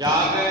जागर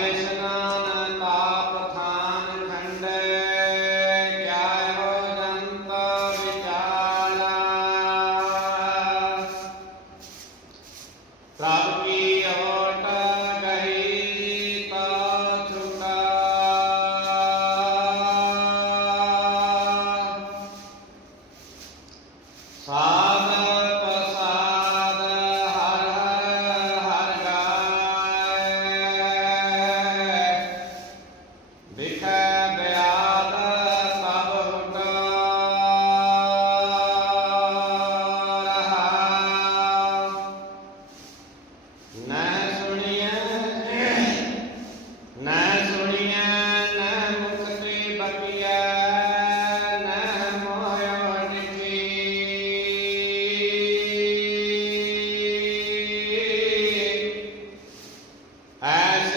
as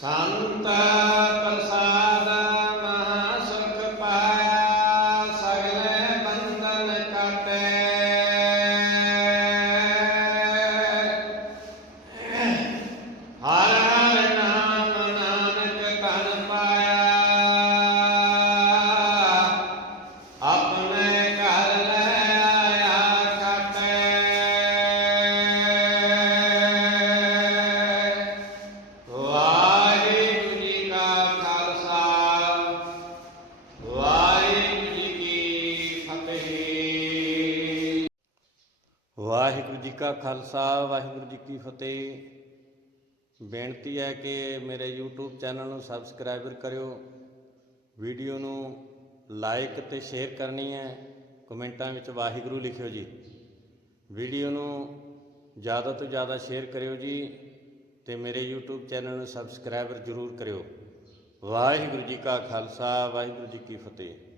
Santa Waheguru ji ਕਾ ਖਾਲਸਾ ਵਾਹਿਗੁਰੂ ਜੀ ਕੀ ਫਤਿਹ ਬੇਨਤੀ ਹੈ ਕਿ ਮੇਰੇ YouTube ਚੈਨਲ ਨੂੰ ਸਬਸਕ੍ਰਾਈਬਰ ਕਰਿਓ ਵੀਡੀਓ ਨੂੰ ਲਾਈਕ ਤੇ ਸ਼ੇਅਰ ਕਰਨੀ ਹੈ ਕਮੈਂਟਾਂ ਵਿੱਚ ਵਾਹਿਗੁਰੂ ਲਿਖਿਓ ਜੀ ਵੀਡੀਓ ਨੂੰ ਜ਼ਿਆਦਾ ਤੋਂ ਜ਼ਿਆਦਾ ਸ਼ੇਅਰ ਕਰਿਓ ਜੀ ਤੇ ਮੇਰੇ YouTube ਚੈਨਲ ਨੂੰ ਸਬਸਕ੍ਰਾਈਬਰ ਜ਼ਰੂਰ ਕਰਿਓ ਵਾਹਿਗੁਰੂ ਜੀ ਕਾ ਖਾਲਸਾ ਵਾਹਿਗੁਰੂ ਜੀ ਕੀ ਫਤਿਹ